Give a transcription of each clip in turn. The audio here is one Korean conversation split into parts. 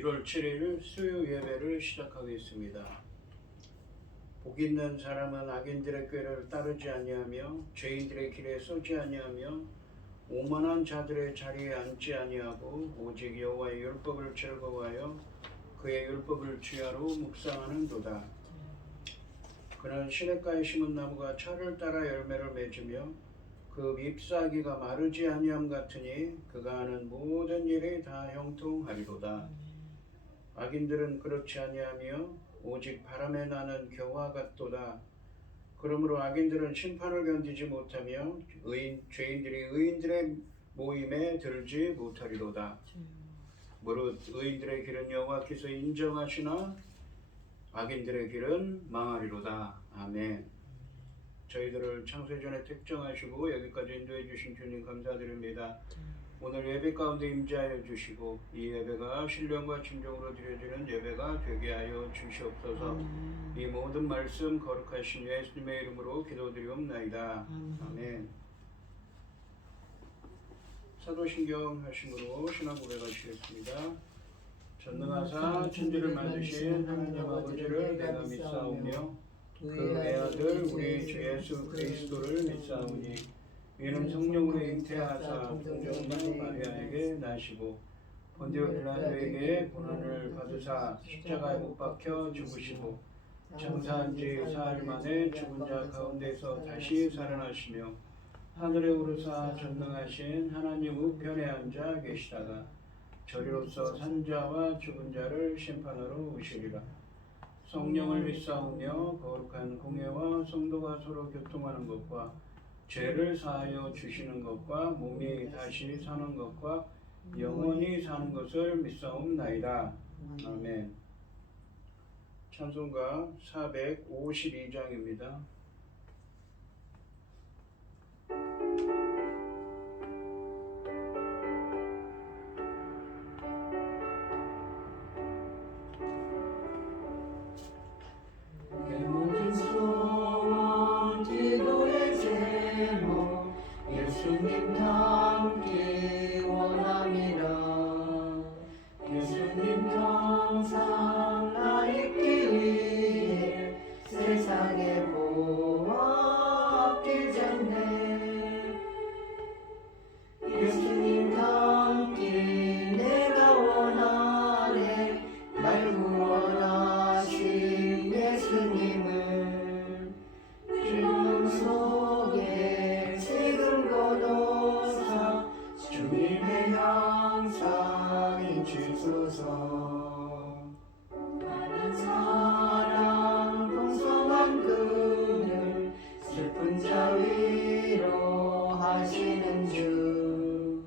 1월 7일 수요 예배를 시작하겠습니다. 복 있는 사람은 악인들의 꾀를 따르지 아니하며 죄인들의 길에 서지 아니하며 오만한 자들의 자리에 앉지 아니하고 오직 여호와의 율법을 즐거워하여 그의 율법을 주야로 묵상하는도다. 그는 시냇가에 심은 나무가 철을 따라 열매를 맺으며 그 잎사귀가 마르지 아니함 같으니 그가 하는 모든 일이 다 형통하리로다. 악인들은 그렇지 아니하며 오직 바람에 나는 겨와 같도다. 그러므로 악인들은 심판을 견디지 못하며 죄인들이 의인들의 모임에 들지 못하리로다. 무릇 의인들의 길은 여호와께서 인정하시나 악인들의 길은 망하리로다. 아멘. 저희들을 창세 전에 택정하시고 여기까지 인도해 주신 주님 감사드립니다. 오늘 예배 가운데 임재하여 주시고 이 예배가 신령과 진정으로 드려지는 예배가 되게 하여 주시옵소서. 이 모든 말씀 거룩하신 예수님의 이름으로 기도드리옵나이다. 아멘. 사도신경 하심으로 신앙 고백하시겠습니다. 전능하사 천지를 만드신 하나님 아버지를 내가 믿사오며 그 외아들 우리 주 예수 그리스도를 믿사오니 이는 성령으로 잉태하사 동정녀 마리아에게 나시고 본디오 빌라도에게 고난을 받으사 십자가에 못 박혀 죽으시고 장사한 지 사흘 만에 죽은 자 가운데서 다시 살아나시며 하늘에 오르사 전능하신 하나님 우편에 앉아 계시다가 저리로서 산 자와 죽은 자를 심판하러 오시리라. 성령을 믿사오며 거룩한 공예와 성도가 서로 교통하는 것과 죄를 사하여 주시는 것과 몸이 다시 사는 것과 영원히 사는 것을 믿사옵나이다. 아멘. 찬송가 452장입니다. 예수님 닮기 원함이라. 예수님 항상 나 있기 위해 세상에 보아 아끼잖네. 예수님 닮기 내가 원하네. 날 구원하신 예수님을 주님 속에 주님의 형상이 주소서. 많은 사랑 풍성한 그늘 슬픈 자 위로 하시는 주.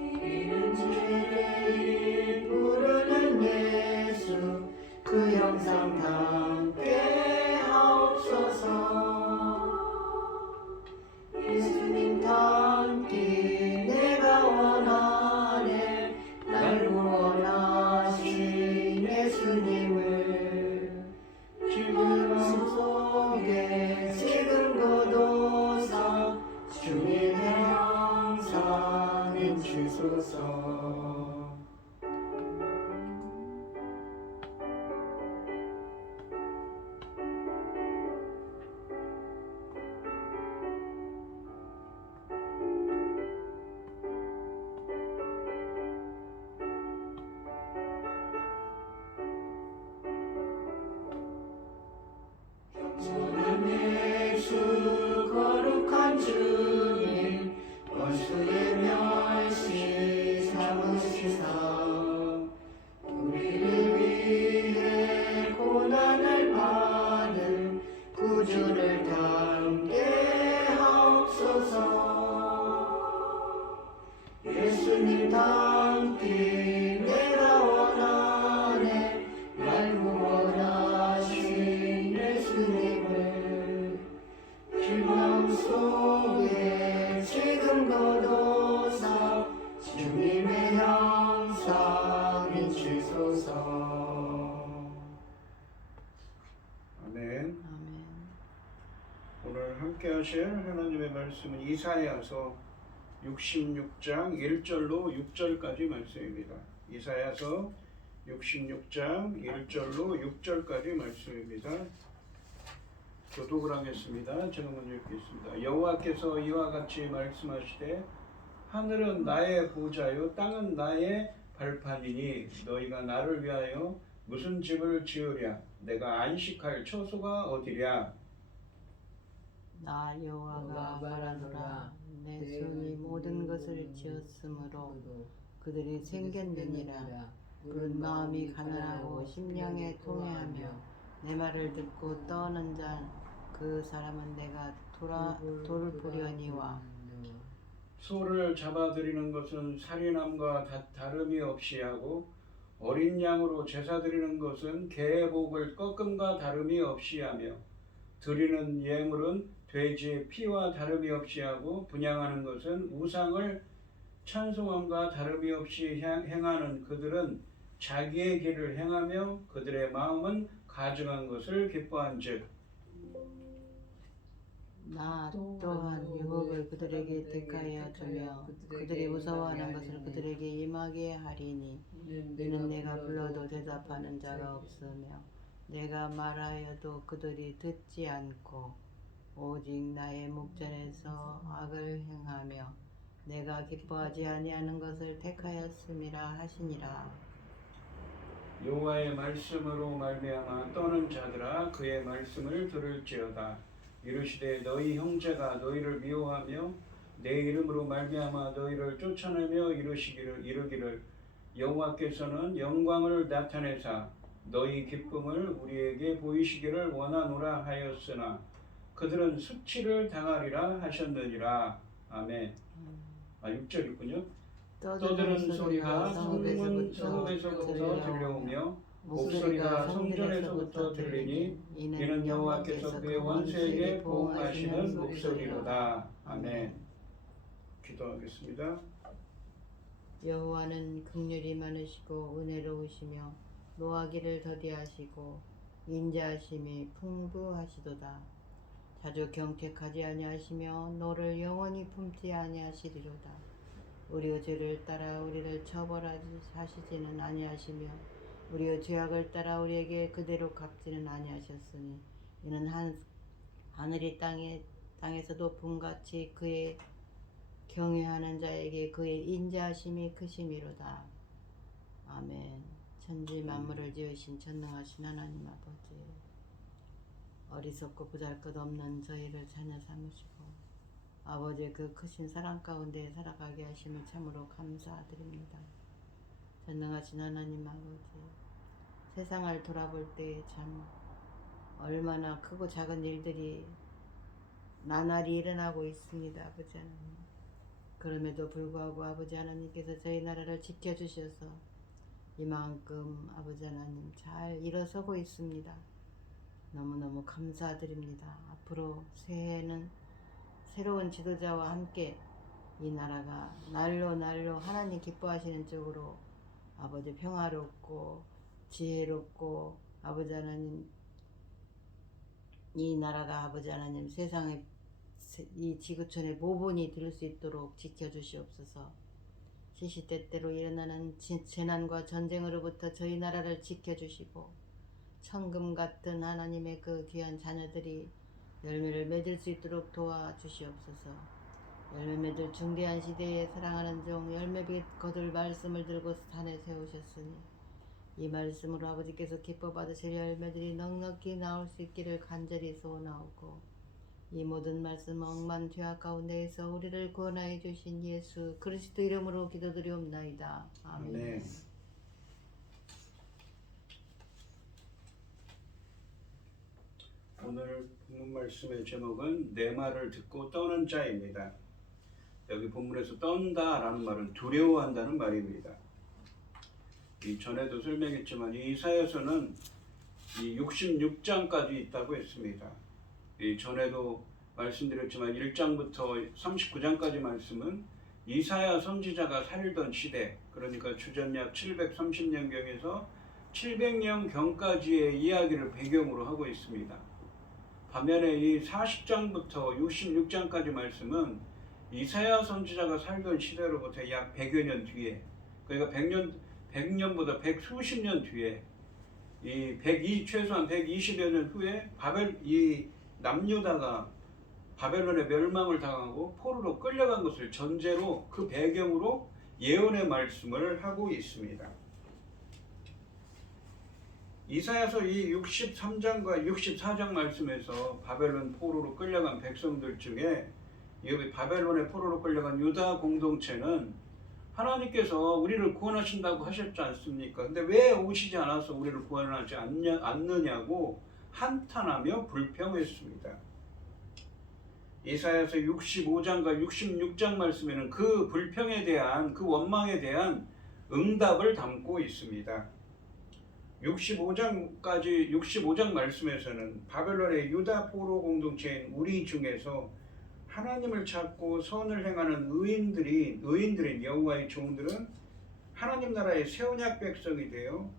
이는 죄를 부르는 예수 그 형상 담게 하옵소서. 예수님 닮기 내가 원하네. 날 구원하신 예수님을 지금 속에 지금 거둬서 주님의 형상인 주소서. 거룩한 주님 원수의 멸시 삼으시사 우리를 위해 고난을 받은 구주를 닮게 하옵소서. 예수님 닮기 내가 원하네. 날 구원하신 예수님을 주님 속에 지금 거둬서 주님의 형상인 주소서. 아멘. 오늘 함께 하실 하나님의 말씀은 이사야서 66장 1절로 6절까지 말씀입니다. 이사야서 66장 1절로 6절까지 말씀입니다. 교독을 하겠습니다. 제가 먼저 읽겠습니다. 여호와께서 이와 같이 말씀하시되 하늘은 나의 보좌요 땅은 나의 발판이니 너희가 나를 위하여 무슨 집을 지으랴? 내가 안식할 처소가 어디랴? 나 여호와가 말하노라. 내 손이 모든 것을 지었으므로 그들이 생겼느니라. 푸른 마음이 가난하고 심령에 통회하며 내 말을 듣고 떠는 자 그 사람은 내가 돌을 보려니와. 소를 잡아들이는 것은 살인함과 다름이 없이 하고 어린 양으로 제사 드리는 것은 개의 목을 꺾음과 다름이 없이 하며 드리는 예물은 돼지의 피와 다름이 없이 하고 분향하는 것은 우상을 찬송함과 다름이 없이 행하는 그들은 자기의 길을 행하며 그들의 마음은 가증한 것을 기뻐한즉 나 또한 유혹을 그들에게 택하여 주며 그들이 무서워하는 것을 그들에게 임하게 하리니 이는 내가 불러도 대답하는 자가 없으며 내가 말하여도 그들이 듣지 않고 오직 나의 목전에서 악을 행하며 내가 기뻐하지 아니하는 것을 택하였음이라 하시니라. 여호와의 말씀으로 말미암아 떠는 자들아 그의 말씀을 들을지어다. 이르시되 너희 형제가 너희를 미워하며 내 이름으로 말미암아 너희를 쫓아내며 이르기를 여호와께서는 영광을 나타내사 너희 기쁨을 우리에게 보이시기를 원하노라 하였으나 그들은 수치를 당하리라 하셨느니라. 아멘. 6절이군요. 떠드는 소리가 성문에서부터 들려오며 목소리가 성전에서부터 들리니 이는 여호와께서 그의 원수에게 보응하시는 목소리로다. 아멘. 기도하겠습니다. 여호와는 긍휼이 많으시고 은혜로우시며 노하기를 더디하시고 인자하심이 풍부하시도다. 자주 경책하지 아니하시며 너를 영원히 품지 아니하시리로다. 우리의 죄를 따라 우리를 처벌하시지는 아니하시며 우리의 죄악을 따라 우리에게 그대로 갚지는 아니하셨으니 이는 하늘이 땅에서도 붐같이 그의 경외하는 자에게 그의 인자하심이 크심이로다. 아멘. 천지 만물을 지으신 전능하신 하나님 아버지, 어리석고 보잘것없는 저희를 자녀 삼으시고 아버지의 그 크신 사랑 가운데 살아가게 하심을 참으로 감사드립니다. 전능하신 하나님 아버지, 세상을 돌아볼 때 참 얼마나 크고 작은 일들이 나날이 일어나고 있습니다. 아버지 하나님, 그럼에도 불구하고 아버지 하나님께서 저희 나라를 지켜주셔서 이만큼 아버지 하나님 잘 일어서고 있습니다. 너무너무 감사드립니다. 앞으로 새해에는 새로운 지도자와 함께 이 나라가 날로 하나님 기뻐하시는 쪽으로 아버지 평화롭고 지혜롭고 아버지 하나님 이 나라가 아버지 하나님 세상에 이 지구촌의 모본이 될 수 있도록 지켜주시옵소서. 시시때때로 일어나는 재난과 전쟁으로부터 저희 나라를 지켜주시고 천금 같은 하나님의 그 귀한 자녀들이 열매를 맺을 수 있도록 도와주시옵소서. 열매 맺을 중대한 시대에 사랑하는 종 열매 거둘 말씀을 들고 산에 세우셨으니 이 말씀으로 아버지께서 기뻐 받으실 열매들이 넉넉히 나올 수 있기를 간절히 소원하오고 이 모든 말씀 억만 죄악 가운데에서 우리를 구원하여 주신 예수 그리스도 이름으로 기도드리옵나이다. 아멘. 아멘. 오늘 본문 말씀의 제목은 내 말을 듣고 떠는 자입니다. 여기 본문에서 떤다라는 말은 두려워한다는 말입니다. 이 전에도 설명했지만 이 이사야서는 이 66장까지 있다고 했습니다. 이 전에도 말씀드렸지만 1장부터 39장까지 말씀은 이사야 선지자가 살던 시대, 그러니까 주전약 730년경에서 700년경까지의 이야기를 배경으로 하고 있습니다. 반면에 이 40장부터 66장까지 말씀은 이사야 선지자가 살던 시대로부터 약 100여 년 뒤에, 그러니까 100년보다 백수십 년 뒤에 최소한 120여 년 후에 이 남유다가 바벨론의 멸망을 당하고 포로로 끌려간 것을 전제로 그 배경으로 예언의 말씀을 하고 있습니다. 이사야서 이 63장과 64장 말씀에서 바벨론 포로로 끌려간 백성들 중에 여기 바벨론의 포로로 끌려간 유다 공동체는 하나님께서 우리를 구원하신다고 하셨지 않습니까? 근데 왜 오시지 않아서 우리를 구원하지 않느냐고 한탄하며 불평했습니다. 이사야서 65장과 66장 말씀에는 그 불평에 대한, 그 원망에 대한 응답을 담고 있습니다. 65장 말씀에서는 바벨론의 유다 포로 공동체인 우리 중에서 하나님을 찾고 선을 행하는 의인들인 여호와의 종들은 하나님 나라의 새 언약 백성이 되어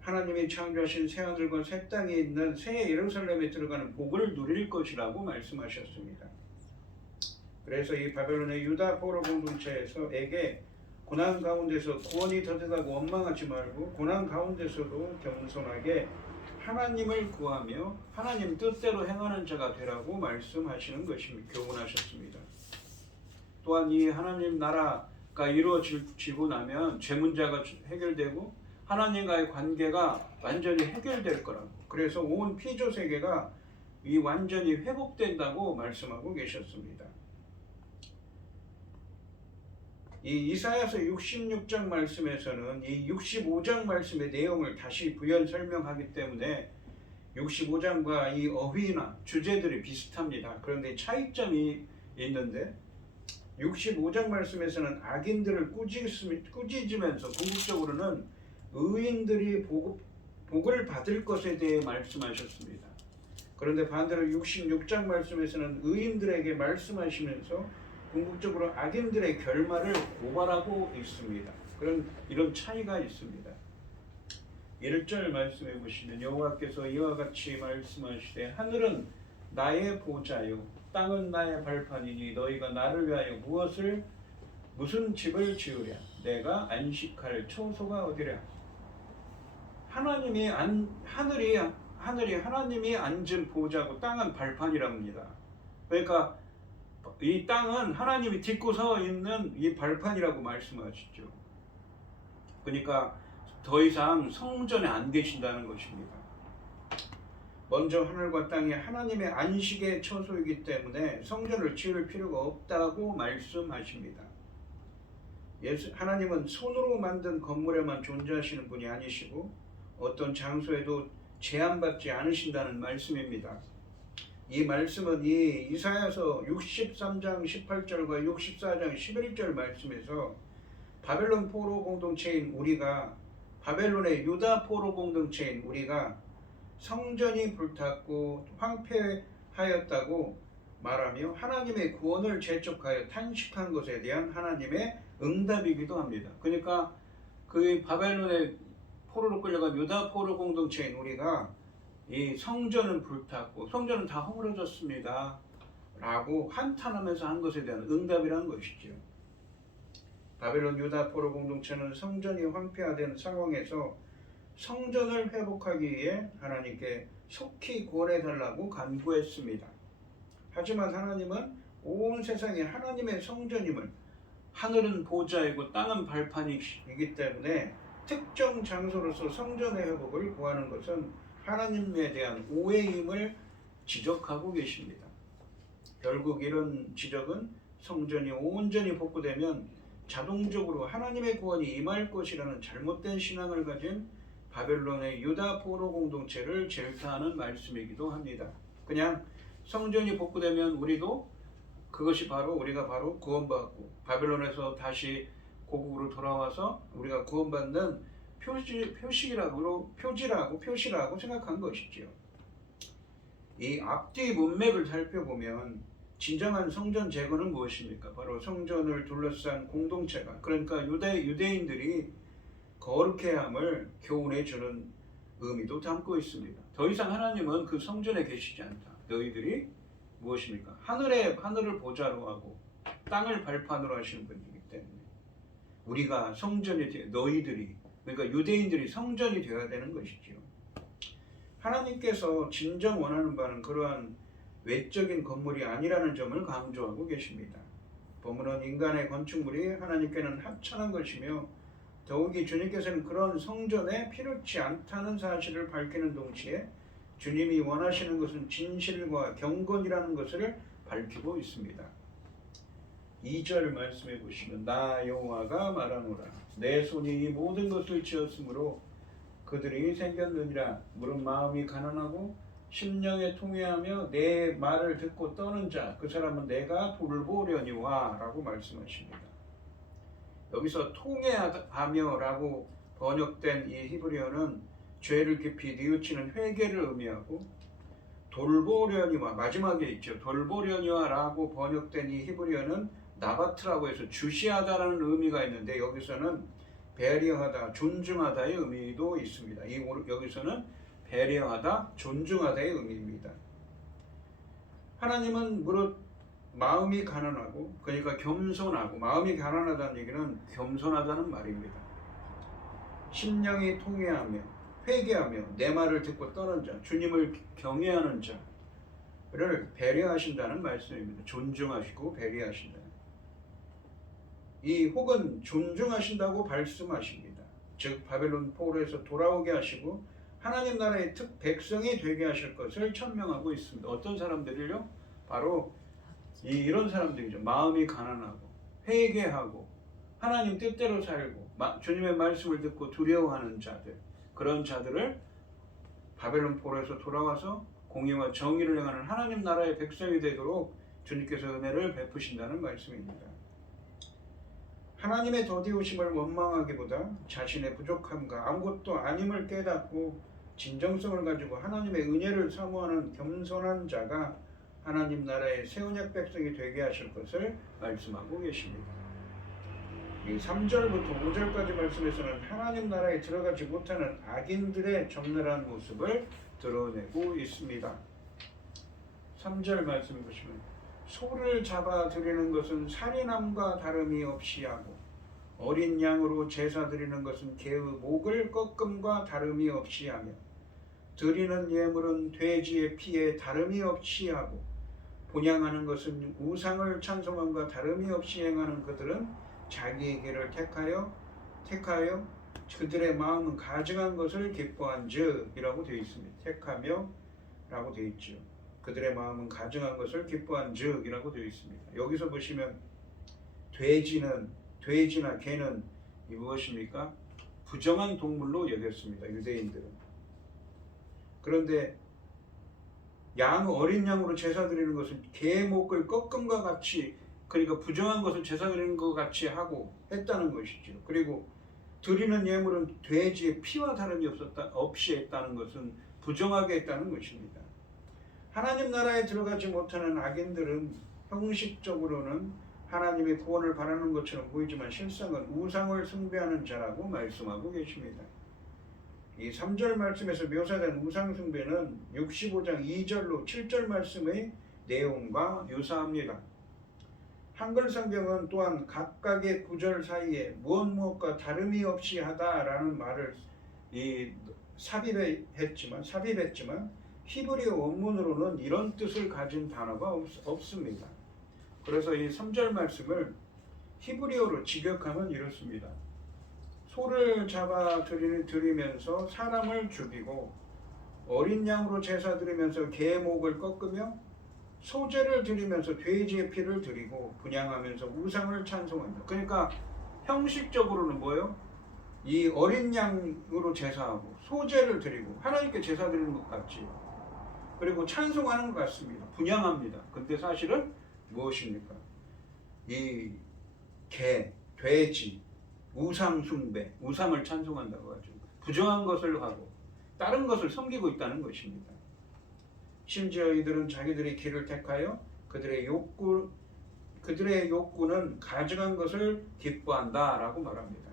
하나님이 창조하신 새 하늘과 새 땅에 있는 새 예루살렘에 들어가는 복을 누릴 것이라고 말씀하셨습니다. 그래서 이 바벨론의 유다 포로 공동체에게 고난 가운데서 구원이 더디다고 원망하지 말고 고난 가운데서도 겸손하게 하나님을 구하며 하나님 뜻대로 행하는 자가 되라고 말씀하시는 것입니다. 교훈하셨습니다. 또한 이 하나님 나라가 이루어지고 나면 죄 문제가 해결되고 하나님과의 관계가 완전히 해결될 거라고, 그래서 온 피조 세계가 완전히 회복된다고 말씀하고 계셨습니다. 이 이사야서 66장 말씀에서는 이 65장 말씀의 내용을 다시 부연 설명하기 때문에 65장과 이 어휘나 주제들이 비슷합니다. 그런데 차이점이 있는데 65장 말씀에서는 악인들을 꾸짖으면서 궁극적으로는 의인들이 복을 받을 것에 대해 말씀하셨습니다. 그런데 반대로 66장 말씀에서는 의인들에게 말씀하시면서 궁극적으로 악인들의 결말을 고발하고 있습니다. 이런 차이가 있습니다. 1절 말씀해 보시면 여호와께서 이와 같이 말씀하시되 하늘은 나의 보좌요 땅은 나의 발판이니 너희가 나를 위하여 무슨 집을 지으랴 내가 안식할 처소가 어디랴. 하늘이 하나님이 앉은 보좌고 땅은 발판이랍니다. 그러니까 이 땅은 하나님이 딛고 서 있는 이 발판이라고 말씀하시죠. 그러니까 더 이상 성전에 안 계신다는 것입니다. 먼저 하늘과 땅이 하나님의 안식의 처소이기 때문에 성전을 지을 필요가 없다고 말씀하십니다. 하나님은 손으로 만든 건물에만 존재하시는 분이 아니시고 어떤 장소에도 제한받지 않으신다는 말씀입니다. 이 말씀은 이 이사야서 63장 18절과 64장 11절 말씀에서 바벨론 포로 공동체인 우리가, 바벨론의 유다 포로 공동체인 우리가 성전이 불탔고 황폐하였다고 말하며 하나님의 구원을 재촉하여 탄식한 것에 대한 하나님의 응답이기도 합니다. 그러니까 그 바벨론의 포로로 끌려간 유다 포로 공동체인 우리가 이 성전은 불탔고 성전은 다 허물어졌습니다 라고 한탄하면서 한 것에 대한 응답이라는 것이죠. 바벨론 유다 포로 공동체는 성전이 황폐화된 상황에서 성전을 회복하기 위해 하나님께 속히 구원해달라고 간구했습니다. 하지만 하나님은 온 세상이 하나님의 성전임을, 하늘은 보좌이고 땅은 발판이기 때문에 특정 장소로서 성전의 회복을 구하는 것은 하나님에 대한 오해임을 지적하고 계십니다. 결국 이런 지적은 성전이 온전히 복구되면 자동적으로 하나님의 구원이 임할 것이라는 잘못된 신앙을 가진 바벨론의 유다 포로 공동체를 질타하는 말씀이기도 합니다. 그냥 성전이 복구되면 우리가 바로 구원받고 바벨론에서 다시 고국으로 돌아와서 우리가 구원받는 표시라고 생각한 것이죠. 이 앞뒤 문맥을 살펴보면 진정한 성전 재건은 무엇입니까? 바로 성전을 둘러싼 공동체가, 그러니까 유대인들이 거룩해함을 교훈해 주는 의미도 담고 있습니다. 더 이상 하나님은 그 성전에 계시지 않다. 너희들이 무엇입니까? 하늘을 보좌로 하고 땅을 발판으로 하시는 분이기 때문에 우리가 성전이 너희들이 그러니까 유대인들이 성전이 되어야 되는 것이죠. 하나님께서 진정 원하는 바는 그러한 외적인 건물이 아니라는 점을 강조하고 계십니다. 본문은 인간의 건축물이 하나님께는 합천한 것이며 더욱이 주님께서는 그런 성전에 필요치 않다는 사실을 밝히는 동시에 주님이 원하시는 것은 진실과 경건이라는 것을 밝히고 있습니다. 2절 말씀해 보시면 나 여호와가 말하노라 내 손이 이 모든 것을 지었으므로 그들이 생겼느니라. 물은 마음이 가난하고 심령에 통회하며 내 말을 듣고 떠는 자 그 사람은 내가 돌보려니와 라고 말씀하십니다. 여기서 통회하며 라고 번역된 이 히브리어는 죄를 깊이 뉘우치는 회개를 의미하고 돌보려니와 마지막에 있죠. 돌보려니와 라고 번역된 이 히브리어는 나바트라고 해서 주시하다라는 의미가 있는데 여기서는 배려하다, 존중하다의 의미도 있습니다. 여기서는 배려하다, 존중하다의 의미입니다. 하나님은 무릇 마음이 가난하고 그러니까 겸손하고 마음이 가난하다는 얘기는 겸손하다는 말입니다. 심령이 통회하며 회개하며 내 말을 듣고 떠는 자, 주님을 경외하는 자를 배려하신다는 말씀입니다. 존중하시고 배려하신다. 이 혹은 존중하신다고 말씀하십니다. 즉 바벨론 포로에서 돌아오게 하시고 하나님 나라의 백성이 되게 하실 것을 천명하고 있습니다. 어떤 사람들이요? 바로 이런 사람들이죠. 마음이 가난하고 회개하고 하나님 뜻대로 살고 주님의 말씀을 듣고 두려워하는 자들, 그런 자들을 바벨론 포로에서 돌아와서 공의와 정의를 행하는 하나님 나라의 백성이 되도록 주님께서 은혜를 베푸신다는 말씀입니다. 하나님의 더디우심을 원망하기보다 자신의 부족함과 아무것도 아님을 깨닫고 진정성을 가지고 하나님의 은혜를 사모하는 겸손한 자가 하나님 나라의 새 언약 백성이 되게 하실 것을 말씀하고 계십니다. 이 3절부터 5절까지 말씀에서는 하나님 나라에 들어가지 못하는 악인들의 적나라한 모습을 드러내고 있습니다. 3절 말씀해 보시면 소를 잡아 드리는 것은 살인함과 다름이 없이 하고 어린 양으로 제사 드리는 것은 개의 목을 꺾음과 다름이 없이 하며 드리는 예물은 돼지의 피에 다름이 없이 하고 본향하는 것은 우상을 찬송함과 다름이 없이 행하는 그들은 자기의 길을 택하여 그들의 마음은 가증한 것을 기뻐한즉 이라고 되어 있습니다. 택하며 라고 되어 있죠. 그들의 마음은 가증한 것을 기뻐한즉 이라고 되어 있습니다. 여기서 보시면 돼지나 개는 무엇입니까? 부정한 동물로 여겼습니다. 유대인들은. 그런데 어린 양으로 제사 드리는 것은 개의 목을 꺾음과 같이, 그러니까 부정한 것을 제사 드리는 것 같이 하고 했다는 것이죠. 그리고 드리는 예물은 돼지의 피와 다름이 없이 했다는 것은 부정하게 했다는 것입니다. 하나님 나라에 들어가지 못하는 악인들은 형식적으로는 하나님의 구원을 바라는 것처럼 보이지만 실상은 우상을 숭배하는 자라고 말씀하고 계십니다. 이 3절 말씀에서 묘사된 우상 숭배는 65장 2절로 7절 말씀의 내용과 유사합니다. 한글 성경은 또한 각각의 구절 사이에 무엇과 다름이 없이 하다라는 말을 삽입했지만 히브리어 원문으로는 이런 뜻을 가진 단어가 없습니다. 그래서 이 3절 말씀을 히브리어로 직역하면 이렇습니다. 소를 잡아 드리면서 사람을 죽이고 어린 양으로 제사 드리면서 개의 목을 꺾으며 소제를 드리면서 돼지의 피를 드리고 분향하면서 우상을 찬송한다. 그러니까 형식적으로는 뭐예요? 이 어린 양으로 제사하고 소제를 드리고 하나님께 제사 드리는 것 같지. 그리고 찬송하는 것 같습니다. 분향합니다. 근데 사실은 무엇입니까? 이 개, 돼지, 우상 숭배, 우상을 찬송한다고 하죠. 부정한 것을 하고 다른 것을 섬기고 있다는 것입니다. 심지어 이들은 자기들의 길을 택하여 그들의 욕구는 가증한 것을 기뻐한다라고 말합니다.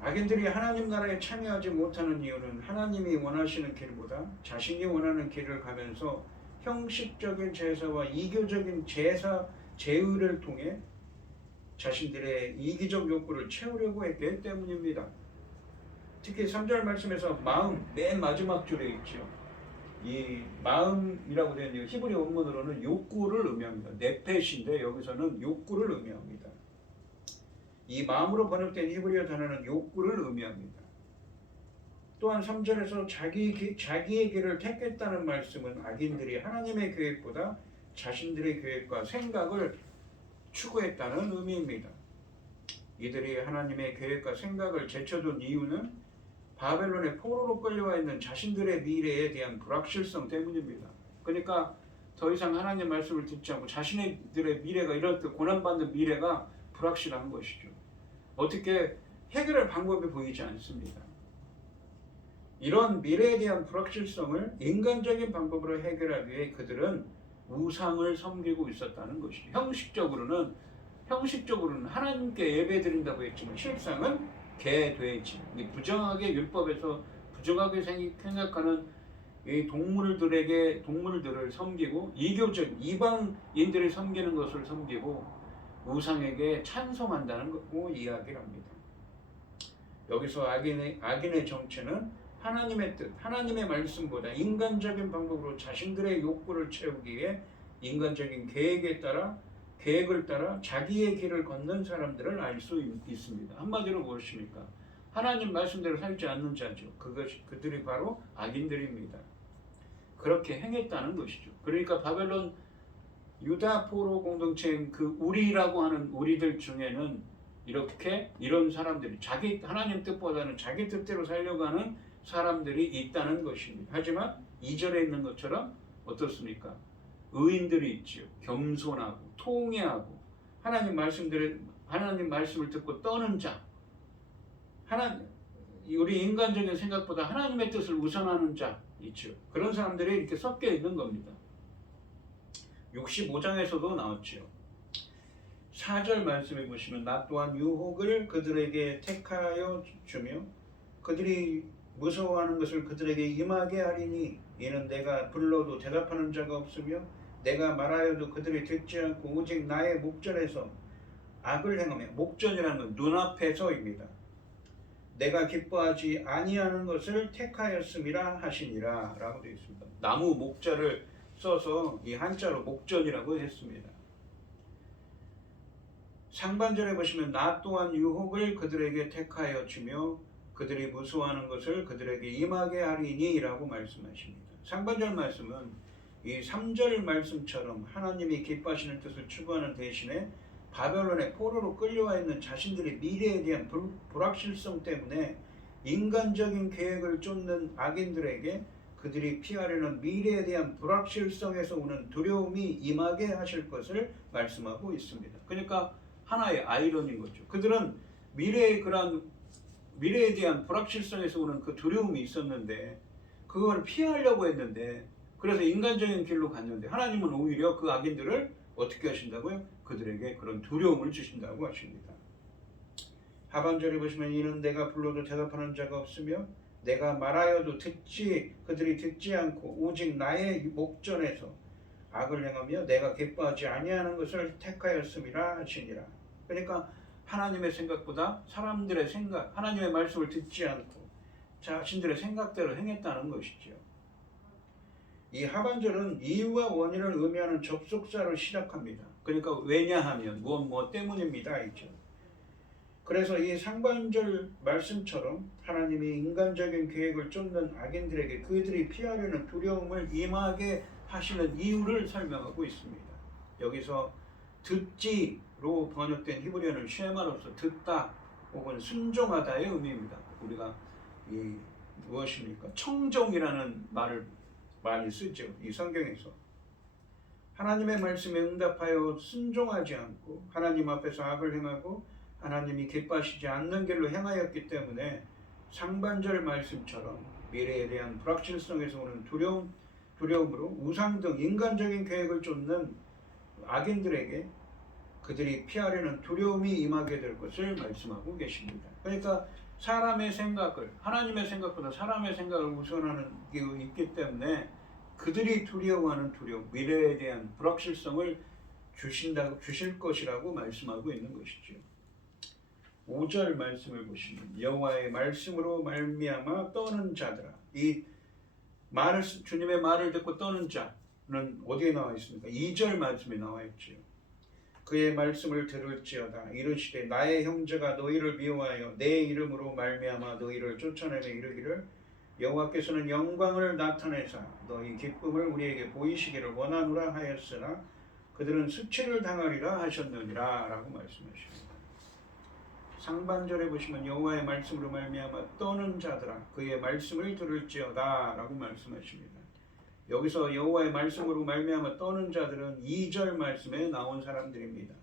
악인들이 하나님 나라에 참여하지 못하는 이유는 하나님이 원하시는 길보다 자신이 원하는 길을 가면서 형식적인 제사와 이교적인 제의를 통해 자신들의 이기적 욕구를 채우려고 했기 때문입니다. 특히 3절 말씀에서 마음, 맨 마지막 줄에 있죠. 이 마음이라고 되어 있는 히브리 원문으로는 욕구를 의미합니다. 네펫인데 여기서는 욕구를 의미합니다. 이 마음으로 번역된 히브리어 단어는 욕구를 의미합니다. 또한 3절에서 자기의 길을 택했다는 말씀은 악인들이 하나님의 계획보다 자신들의 계획과 생각을 추구했다는 의미입니다. 이들이 하나님의 계획과 생각을 제쳐둔 이유는 바벨론의 포로로 끌려와 있는 자신들의 미래에 대한 불확실성 때문입니다. 그러니까 더 이상 하나님 말씀을 듣지 않고 자신들의 미래가 이럴 때 고난받는 미래가 불확실한 것이죠. 어떻게 해결할 방법이 보이지 않습니다. 이런 미래에 대한 불확실성을 인간적인 방법으로 해결하기 위해 그들은 우상을 섬기고 있었다는 것이죠. 형식적으로는 하나님께 예배드린다고 했지만 실상은 개, 돼지, 부정하게 율법에서 부정하게 생각하는 이 동물들을 섬기고 이교적 이방인들을 섬기는 것을 섬기고 우상에게 찬송한다는 거 이야기를 합니다. 여기서 악인의 정체는 하나님의 뜻, 하나님의 말씀보다 인간적인 방법으로 자신들의 욕구를 채우기 위해 인간적인 계획을 따라 자기의 길을 걷는 사람들을 알 수 있습니다. 한마디로 무엇입니까? 하나님 말씀대로 살지 않는 자죠. 그들이 바로 악인들입니다. 그렇게 행했다는 것이죠. 그러니까 바벨론 유다 포로 공동체인 그 우리라고 하는 우리들 중에는 이런 사람들이 하나님 뜻보다는 자기 뜻대로 살려고 하는 사람들이 있다는 것입니다. 하지만 2절에 있는 것처럼 어떻습니까? 의인들이 있지요. 겸손하고 통회하고 하나님 말씀을 듣고 떠는 자, 우리 인간적인 생각보다 하나님의 뜻을 우선하는 자 있죠. 그런 사람들이 이렇게 섞여 있는 겁니다. 65장에서도 나왔죠. 4절 말씀해 보시면 나 또한 유혹을 그들에게 택하여 주며 그들이 무서워하는 것을 그들에게 임하게 하리니 이는 내가 불러도 대답하는 자가 없으며 내가 말하여도 그들이 듣지 않고 오직 나의 목전에서 악을 행하며 목전이라는 건 눈앞에서입니다. 내가 기뻐하지 아니하는 것을 택하였음이라 하시니라 라고 되어 있습니다. 나무 목자를 써서 이 한자로 목전이라고 했습니다. 상반절에 보시면 나 또한 유혹을 그들에게 택하여 주며 그들이 무서워하는 것을 그들에게 임하게 하리니 라고 말씀하십니다. 상반절 말씀은 이 3절 말씀처럼 하나님이 기뻐하시는 뜻을 추구하는 대신에 바벨론의 포로로 끌려와 있는 자신들의 미래에 대한 불확실성 때문에 인간적인 계획을 쫓는 악인들에게 그들이 피하려는 미래에 대한 불확실성에서 오는 두려움이 임하게 하실 것을 말씀하고 있습니다. 그러니까 하나의 아이러니인 거죠. 그들은 미래에 대한 불확실성에서 오는 그 두려움이 있었는데 그걸 피하려고 했는데 그래서 인간적인 길로 갔는데 하나님은 오히려 그 악인들을 어떻게 하신다고요? 그들에게 그런 두려움을 주신다고 하십니다. 하반절에 보시면 이는 내가 불러도 대답하는 자가 없으며 내가 말하여도 그들이 듣지 않고 오직 나의 목전에서 악을 행하며 내가 기뻐하지 아니하는 것을 택하였음이라 하시니라. 그러니까 하나님의 생각보다 사람들의 생각, 하나님의 말씀을 듣지 않고 자신들의 생각대로 행했다는 것이죠. 이 하반절은 이유와 원인을 의미하는 접속사로 시작합니다. 그러니까 왜냐하면 무엇 때문입니다. 있죠. 그래서 이 상반절 말씀처럼 하나님이 인간적인 계획을 쫓는 악인들에게 그들이 피하려는 두려움을 임하게 하시는 이유를 설명하고 있습니다. 여기서 듣지로 번역된 히브리어는 쉐마로서 듣다 혹은 순종하다의 의미입니다. 우리가 무엇입니까? 청종이라는 말을 많이 쓰죠. 이 성경에서 하나님의 말씀에 응답하여 순종하지 않고 하나님 앞에서 악을 행하고 하나님이 기뻐하시지 않는 길로 행하였기 때문에 상반절 말씀처럼 미래에 대한 불확실성에서 오는 두려움으로 우상 등 인간적인 계획을 쫓는 악인들에게 그들이 피하려는 두려움이 임하게 될 것을 말씀하고 계십니다. 그러니까 사람의 생각을 하나님의 생각보다 사람의 생각을 우선하는 게 있기 때문에 그들이 두려워하는 두려움, 미래에 대한 불확실성을 주실 것이라고 말씀하고 있는 것이죠. 5절 말씀을 보시면 여호와의 말씀으로 말미암아 떠는 자들아. 이 말을 주님의 말을 듣고 떠는 자는 어디에 나와 있습니까? 2절 말씀에 나와 있지요. 그의 말씀을 들을지어다 이르시되 나의 형제가 너희를 미워하여 내 이름으로 말미암아 너희를 쫓아내며 이르기를 여호와께서는 영광을 나타내사 너희 기쁨을 우리에게 보이시기를 원하노라 하였으나 그들은 수치를 당하리라 하셨느니라 라고 말씀하십니다. 상반절에 보시면 여호와의 말씀으로 말미암아 떠는 자들아 그의 말씀을 들을지어다 라고 말씀하십니다. 여기서 여호와의 말씀으로 말미암아 떠는 자들은 2절 말씀에 나온 사람들입니다.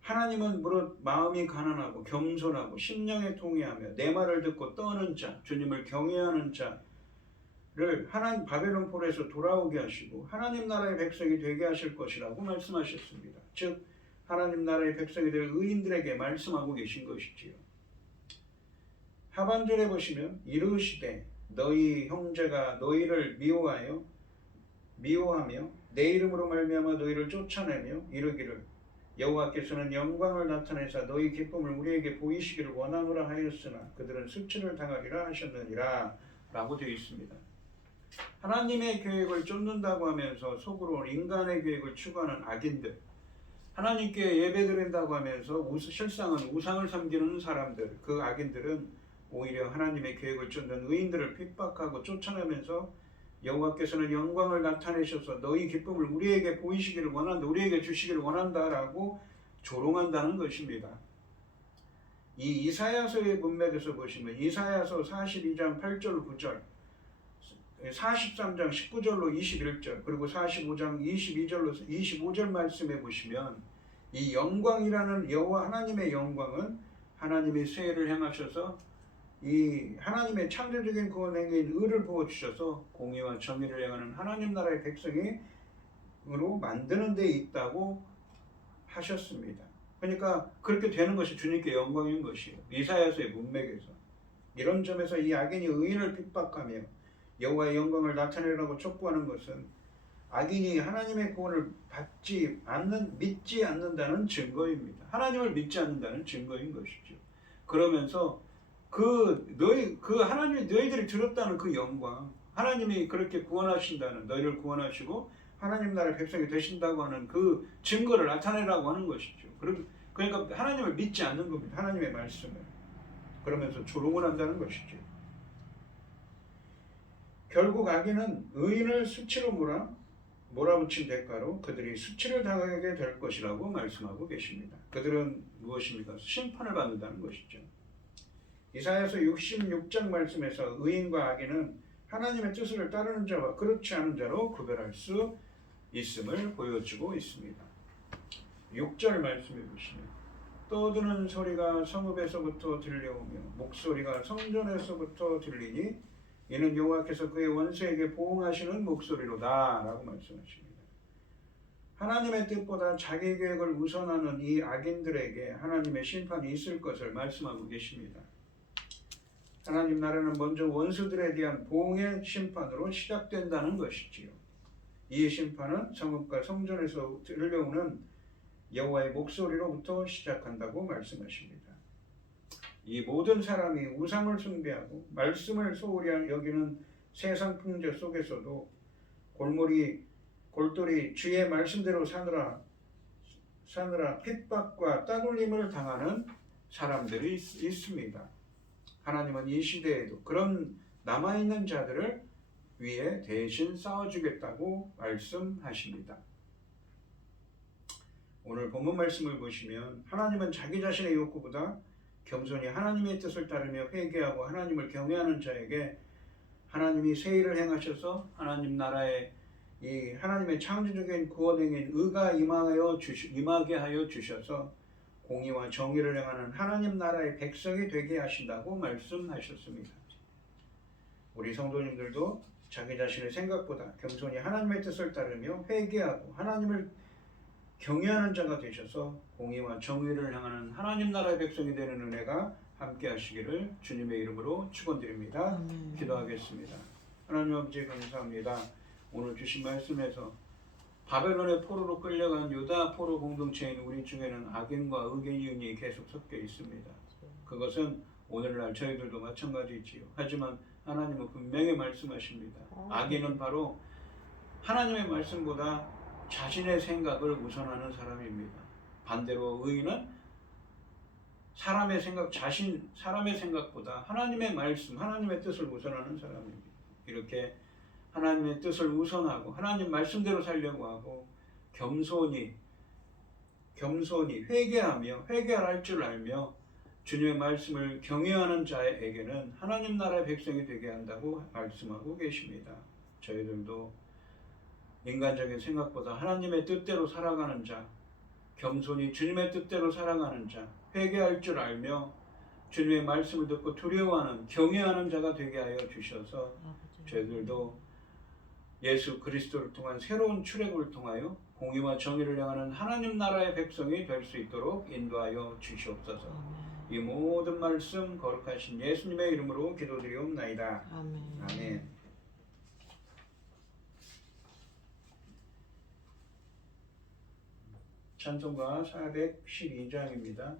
하나님은 무릇 마음이 가난하고 겸손하고 심령에 통회하며 내 말을 듣고 떠는 자, 주님을 경외하는 자를 하나님 바벨론 폴에서 돌아오게 하시고 하나님 나라의 백성이 되게 하실 것이라고 말씀하셨습니다. 즉 하나님 나라의 백성이 될 의인들에게 말씀하고 계신 것이지요. 하반절에 보시면 이르시되 너희 형제가 너희를 미워하며 내 이름으로 말미암아 너희를 쫓아내며 이르기를 여호와께서는 영광을 나타내사 너희 기쁨을 우리에게 보이시기를 원하노라 하였으나 그들은 수치를 당하리라 하셨느니라 라고 되어 있습니다. 하나님의 계획을 쫓는다고 하면서 속으로 인간의 계획을 추구하는 악인들, 하나님께 예배드린다고 하면서 실상은 우상을 섬기는 사람들, 그 악인들은 오히려 하나님의 계획을 쫓는 의인들을 핍박하고 쫓아내면서 여호와께서는 영광을 나타내셔서 너희 기쁨을 우리에게 보이시기를 원한다, 우리에게 주시기를 원한다라고 조롱한다는 것입니다. 이 이사야서의 문맥에서 보시면 이사야서 42장 8절 9절 43장 19절로 21절 그리고 45장 22절로 25절 말씀에 보시면 이 영광이라는 여호와 하나님의 영광은 하나님이 세례를 행하셔서 이 하나님의 창조적인 구원 행위인 의를 부어주셔서 공의와 정의를 행하는 하나님 나라의 백성으로 만드는 데 있다고 하셨습니다. 그러니까 그렇게 되는 것이 주님께 영광인 것이에요. 이사야서의 문맥에서 이런 점에서 이 악인이 의인을 핍박하며 여호와의 영광을 나타내라고 촉구하는 것은 악인이 하나님의 구원을 믿지 않는다는 증거입니다. 하나님을 믿지 않는다는 증거인 것이죠. 그러면서 하나님이 너희들이 들었다는 그 영광, 하나님이 그렇게 구원하신다는, 너희를 구원하시고 하나님 나라의 백성이 되신다고 하는 그 증거를 나타내라고 하는 것이죠. 그러니까 하나님을 믿지 않는 겁니다. 하나님의 말씀을. 그러면서 조롱을 한다는 것이죠. 결국 악인은 의인을 수치로 몰아붙인 대가로 그들이 수치를 당하게 될 것이라고 말씀하고 계십니다. 그들은 무엇입니까? 심판을 받는다는 것이죠. 이사야서 66장 말씀에서 의인과 악인은 하나님의 뜻을 따르는 자와 그렇지 않은 자로 구별할 수 있음을 보여주고 있습니다. 6절 말씀해 보시면 떠드는 소리가 성읍에서부터 들려오며 목소리가 성전에서부터 들리니 이는 여호와께서 그의 원수에게 보응하시는 목소리로다 라고 말씀하십니다. 하나님의 뜻보다 자기 계획을 우선하는 이 악인들에게 하나님의 심판이 있을 것을 말씀하고 계십니다. 하나님 나라는 먼저 원수들에 대한 보응의 심판으로 시작된다는 것이지요. 이 심판은 성읍과 성전에서 들려오는 여호와의 목소리로부터 시작한다고 말씀하십니다. 이 모든 사람이 우상을 숭배하고 말씀을 소홀히 여기는 세상 풍조 속에서도 골똘히 주의 말씀대로 사느라 핍박과 따돌림을 당하는 사람들이 있습니다. 하나님은 이 시대에도 그런 남아있는 자들을 위해 대신 싸워주겠다고 말씀하십니다. 오늘 본문 말씀을 보시면 하나님은 자기 자신의 욕구보다 겸손히 하나님의 뜻을 따르며 회개하고 하나님을 경외하는 자에게 하나님이 새 일을 행하셔서 하나님 나라의 이 하나님의 창조적인 구원행인 의가 임하게 하여 주셔서 공의와 정의를 행하는 하나님 나라의 백성이 되게 하신다고 말씀하셨습니다. 우리 성도님들도 자기 자신의 생각보다 겸손히 하나님의 뜻을 따르며 회개하고 하나님을 경외하는 자가 되셔서 공의와 정의를 향하는 하나님 나라의 백성이 되는 은혜가 함께 하시기를 주님의 이름으로 축원드립니다. 기도하겠습니다. 하나님 아버지 감사합니다. 오늘 주신 말씀에서 바벨론의 포로로 끌려간 유다 포로 공동체인 우리 중에는 악인과 의견이 계속 섞여 있습니다. 그것은 오늘날 저희들도 마찬가지지요. 하지만 하나님은 분명히 말씀하십니다. 악인은 바로 하나님의 말씀보다 자신의 생각을 우선하는 사람입니다. 반대로 의인은 사람의 생각보다 하나님의 말씀, 하나님의 뜻을 우선하는 사람입니다. 이렇게 하나님의 뜻을 우선하고 하나님 말씀대로 살려고 하고 겸손히 회개하며 회개할 줄 알며 주님의 말씀을 경외하는 자에게는 하나님 나라의 백성이 되게 한다고 말씀하고 계십니다. 저희들도 인간적인 생각보다 하나님의 뜻대로 살아가는 자, 겸손히 주님의 뜻대로 살아가는 자, 회개할 줄 알며 주님의 말씀을 듣고 두려워하는 경외하는 자가 되게 하여 주셔서 저희들도 예수 그리스도를 통한 새로운 출애굽을 통하여 공의와 정의를 향하는 하나님 나라의 백성이 될 수 있도록 인도하여 주시옵소서. 이 모든 말씀 거룩하신 예수님의 이름으로 기도드리옵나이다. 아멘. 찬송가 412장입니다.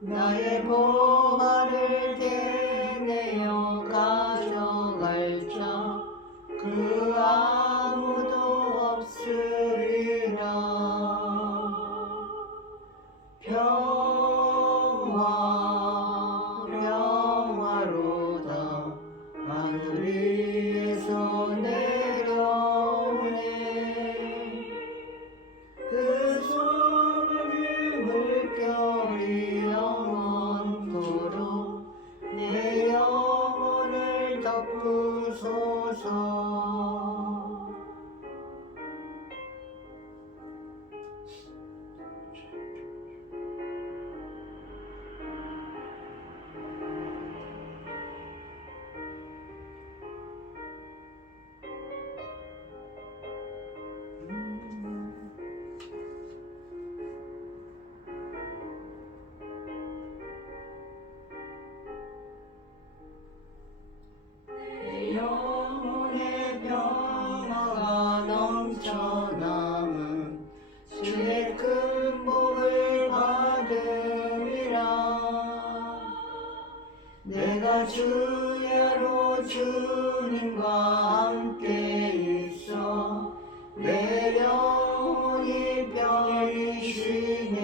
나의 보화를 되내어 가져갈 자 그 아무도 없으리라. 평화로다 하늘 위에서 내려오네. 그 소리 물결이 영원토록 내 영혼을 덮으소서. 내 영혼의 평화가 넘쳐남은 주의 큰 복을 받음이라. 내가 주야로 주님과 함께 있어 내 영혼이 편히 쉬네.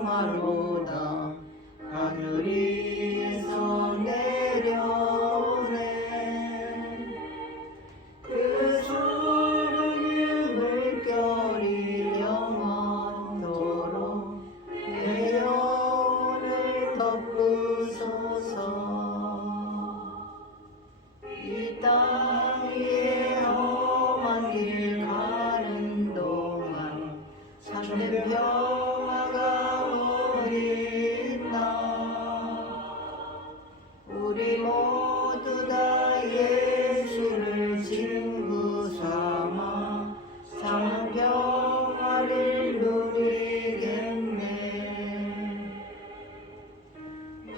평화로다 하늘 위에서 내려오네. 그 사랑의 물결이 영원토록 내 영혼을 덮으소서.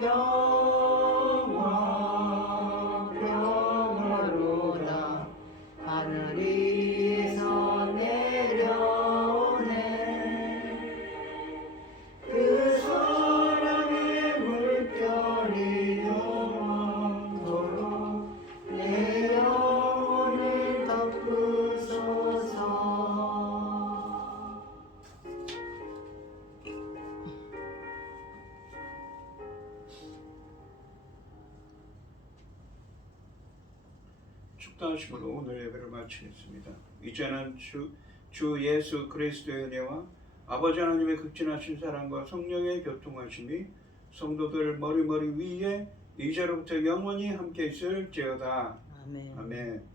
평화 평화로다 하늘에서 내려오네 그 사랑의 물결이 영원토록 내 영혼을 덮으소서. 축도하심으로 오늘 예배를 마치겠습니다. 이제는 주 예수 그리스도의 은혜와 아버지 하나님의 극진하신 사랑과 성령의 교통하심이 성도들 머리머리 위에 이제로부터 영원히 함께 있을지어다. 아멘. 아멘.